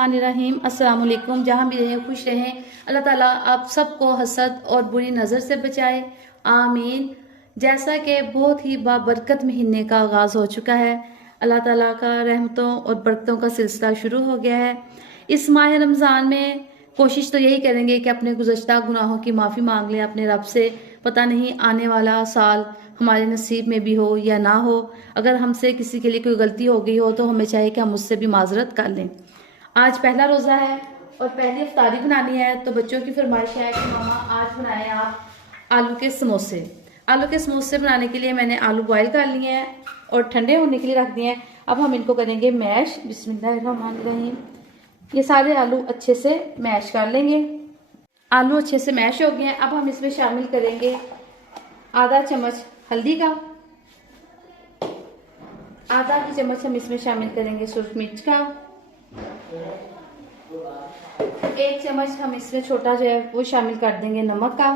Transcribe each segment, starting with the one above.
बिस्मिल्लाहिर्रहमानिर्रहीम। अस्सलाम वालेकुम। जहाँ भी रहें खुश रहें। अल्लाह ताला आप सबको हसद और बुरी नज़र से बचाए, आमीन। जैसा कि बहुत ही बाबरकत महीने का आगाज़ हो चुका है, अल्लाह ताला का रहमतों और बरकतों का सिलसिला शुरू हो गया है। इस माह रमज़ान में कोशिश तो यही करेंगे कि अपने गुज़श्ता गुनाहों की माफ़ी मांग लें अपने रब से। पता नहीं आने वाला साल हमारे नसीब में भी हो या ना हो। अगर हमसे किसी के लिए कोई गलती हो गई हो तो हमें चाहिए कि हम उससे भी माजरत कर लें। आज पहला रोज़ा है और पहली इफ्तारी बनानी है, तो बच्चों की फरमाइश है कि मामा आज बनाएं आप आलू के समोसे। आलू के समोसे बनाने के लिए मैंने आलू बॉयल कर लिए हैं और ठंडे होने के लिए रख दिए हैं। अब हम इनको करेंगे मैश। बिस्मिल्लाहिर्रहमानिर्रहीम। ये सारे आलू अच्छे से मैश कर लेंगे। आलू अच्छे से मैश हो गए हैं। अब हम इसमें शामिल करेंगे आधा चम्मच हल्दी का, आधा की चम्मच हम इसमें शामिल करेंगे सुर्ख मिर्च का, 1 चम्मच हम इसमें छोटा जो है वो शामिल कर देंगे नमक का,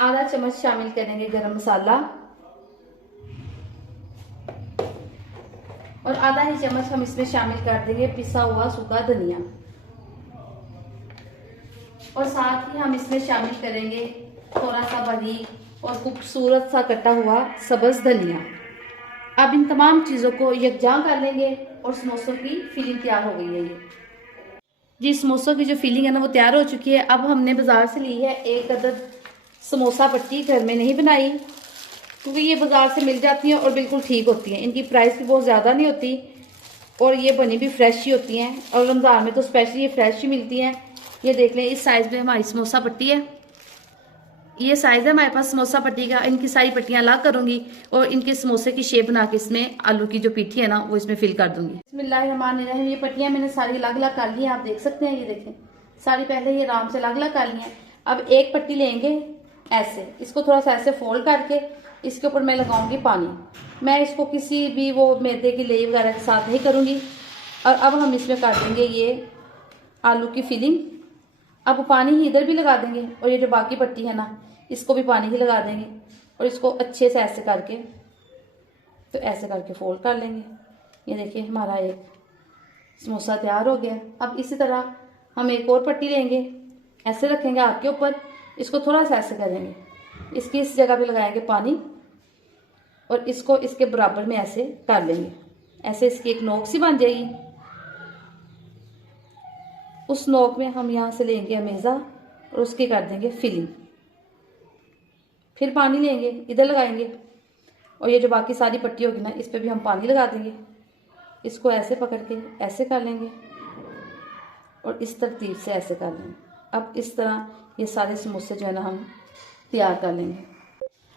आधा चम्मच शामिल करेंगे गरम मसाला और आधा ही चम्मच हम इसमें शामिल कर देंगे पिसा हुआ सूखा धनिया और साथ ही हम इसमें शामिल करेंगे थोड़ा सा बारीक और खूबसूरत सा कटा हुआ सब्ज धनिया। अब इन तमाम चीज़ों को यकजां कर लेंगे और समोसों की फिलिंग तैयार हो गई है। ये जी समोसों की जो फिलिंग है ना वो तैयार हो चुकी है। अब हमने बाजार से ली है 1 अदद समोसा पट्टी। घर में नहीं बनाई क्योंकि ये बाजार से मिल जाती हैं और बिल्कुल ठीक होती हैं। इनकी प्राइस भी बहुत ज़्यादा नहीं होती और ये बनी भी फ्रेश ही होती हैं और रमज़ान में तो स्पेशली ये फ्रेश ही मिलती हैं। ये देख लें, इस साइज़ में हमारी समोसा पट्टी है। ये साइज़ है हमारे पास समोसा पट्टी का। इनकी सारी पट्टियाँ अलग करूँगी और इनके समोसे की शेप बना के इसमें आलू की जो पीठी है ना वो इसमें फिल कर दूंगी। बिस्मिल्लाहिर्रहमानिर्रहीम। ये पट्टियाँ मैंने सारी अलग अलग कर ली हैं, आप देख सकते हैं। ये देखें सारी पहले ये आराम से अलग अलग कर ली हैं। अब एक पट्टी लेंगे ऐसे, इसको थोड़ा सा ऐसे फोल्ड करके इसके ऊपर मैं लगाऊंगी पानी। मैं इसको किसी भी वो मैदे की लेई वगैरह के साथ नहीं करूँगी। और अब हम इसमें कर देंगे ये आलू की फिलिंग। अब पानी ही इधर भी लगा देंगे और ये जो बाकी पट्टी है ना इसको भी पानी ही लगा देंगे और इसको अच्छे से ऐसे करके तो ऐसे करके फोल्ड कर लेंगे। ये देखिए हमारा एक समोसा तैयार हो गया। अब इसी तरह हम एक और पट्टी लेंगे, ऐसे रखेंगे हाथ के ऊपर, इसको थोड़ा सा ऐसे करेंगे, इसकी इस जगह पे लगाएंगे पानी और इसको इसके बराबर में ऐसे कर लेंगे। ऐसे इसकी एक नोक सी बन जाएगी। उस नोक में हम यहाँ से लेंगे अमेज़ा और उसकी कर देंगे फिलिंग। फिर पानी लेंगे, इधर लगाएंगे और ये जो बाकी सारी पट्टी होगी ना इस पर भी हम पानी लगा देंगे। इसको ऐसे पकड़ के ऐसे कर लेंगे और इस तरतीब से ऐसे कर लेंगे। अब इस तरह ये सारे समोसे जो है ना हम तैयार कर लेंगे।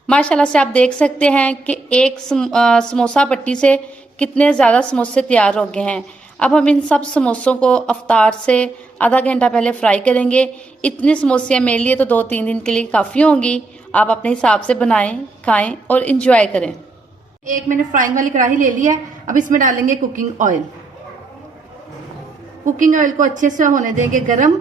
माशाल्लाह से आप देख सकते हैं कि एक समोसा पट्टी से कितने ज़्यादा समोसे तैयार हो गए हैं। अब हम इन सब समोसों को अफ्तार से आधा घंटा पहले फ्राई करेंगे। इतनी समोसियाँ मेरे लिए तो 2-3 दिन के लिए काफ़ी होंगी। आप अपने हिसाब से बनाएं, खाएं और इंजॉय करें। एक मैंने फ्राइंग वाली कढ़ाई ले ली है। अब इसमें डालेंगे कुकिंग ऑयल। कुकिंग ऑयल को अच्छे से होने देंगे गरम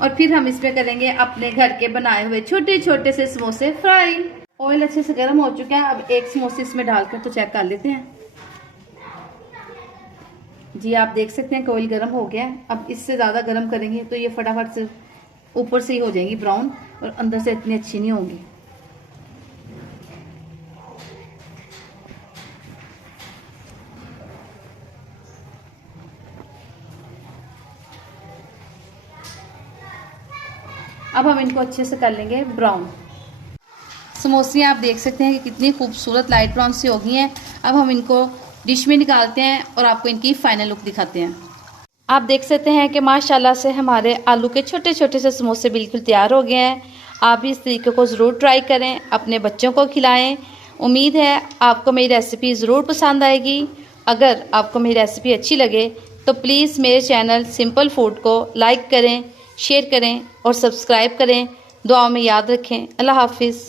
और फिर हम इसमें करेंगे अपने घर के बनाए हुए छोटे छोटे से समोसे फ्राई। ऑयल अच्छे से गर्म हो चुका है। अब एक समोसे इसमें डालकर तो चेक कर लेते हैं। जी आप देख सकते हैं कि ऑयल गर्म हो गया है। अब इससे ज़्यादा गर्म करेंगे तो ये फटाफट से ऊपर से ही हो जाएंगी ब्राउन और अंदर से इतनी अच्छी नहीं होंगी। अब हम इनको अच्छे से कर लेंगे ब्राउन। समोसियाँ आप देख सकते हैं कि कितनी खूबसूरत लाइट ब्राउन सी हो गई हैं। अब हम इनको डिश में निकालते हैं और आपको इनकी फाइनल लुक दिखाते हैं। आप देख सकते हैं कि माशाल्लाह से हमारे आलू के छोटे छोटे से समोसे बिल्कुल तैयार हो गए हैं। आप भी इस तरीके को ज़रूर ट्राई करें, अपने बच्चों को खिलाएं। उम्मीद है आपको मेरी रेसिपी ज़रूर पसंद आएगी। अगर आपको मेरी रेसिपी अच्छी लगे तो प्लीज़ मेरे चैनल सिंपल फूड को लाइक करें, शेयर करें और सब्सक्राइब करें। दुआ में याद रखें। अल्लाह हाफिज़।